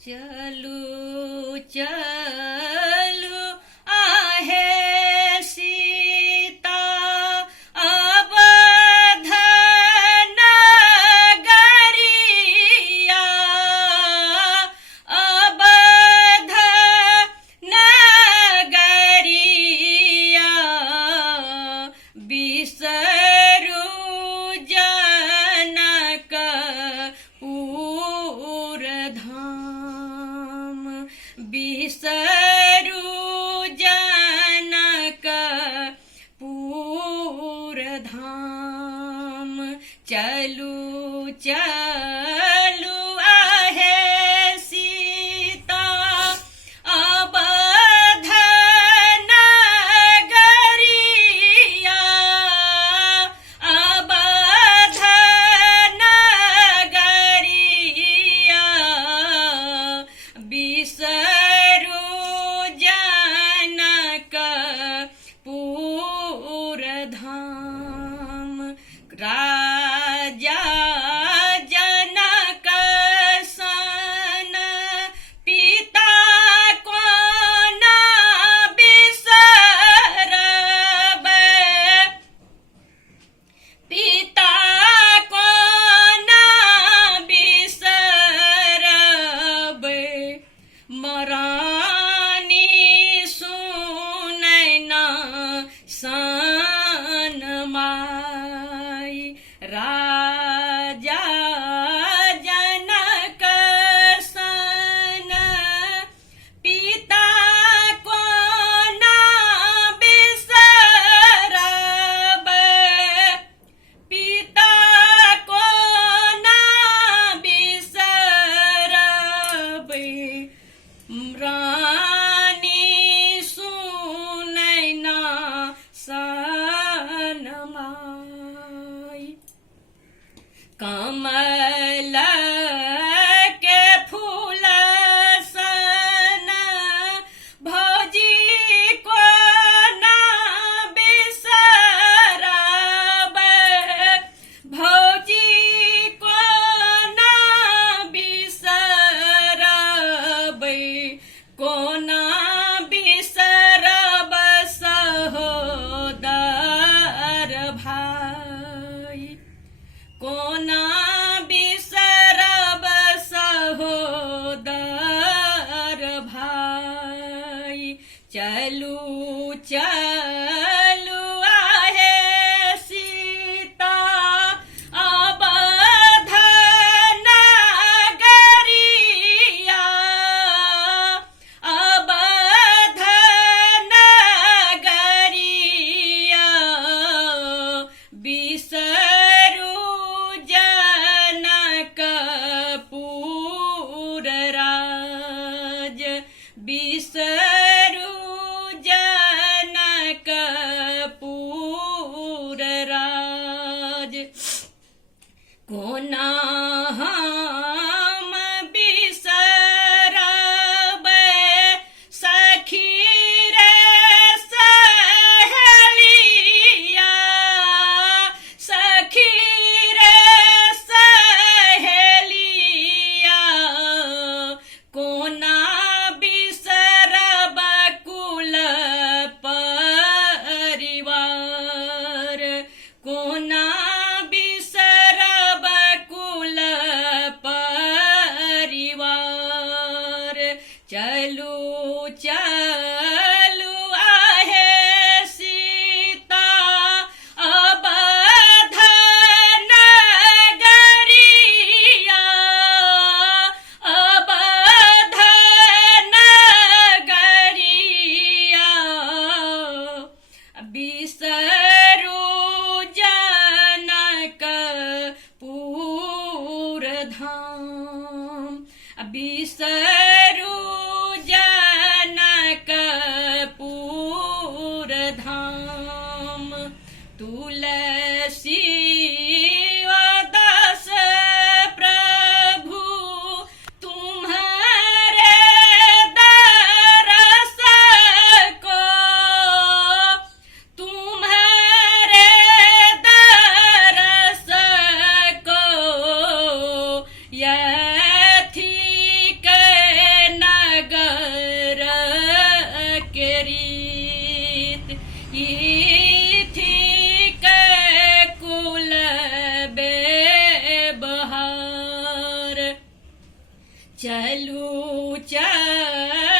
चलू चलू आहे सीता अवध नगरिया अवध नगरिया बिसरू जनक पूर धाम बिसरू जनक पूर धाम चलू चलू आहे सीता अवध नगरिया अवध नगरिया बिसरू जनक पूर धाम राजा जनक सन पिता कोन बिसरबै पिता कोन बिसरबै मरानी सुनैना सन माई राजा जनक सन पिता कोन बिसरबै पिता कोन बिसरबै रानी सुनैना सन माई कमल के फूल सन भौजी कोन बिसरबै भौजी कोन बिसरबै कोन बिसरब सहोदर भाई कोन बिसरब सहोदर भाई चलू चलू आहे सीता अवध नगरिया अवध नगरिया बिसरू जनक पूर राज बिसरू जनक पूर राज कोना हम बिसरबै सखी रे सहेलिया सखी रे सहेलिया कोना बिसरब कुल परिवार कोना बिसरब कुल परिवार चलू चलू आहे सीता अवध नगरिया अवध नगरिया बिसरू जनक पूर धाम बिसरू जनक पूर धाम तुलसी दास प्रभु तुम्हारे दरस को तुम्हारे दरस को यथी के रीत इथी के कुल बेबहार चलू चल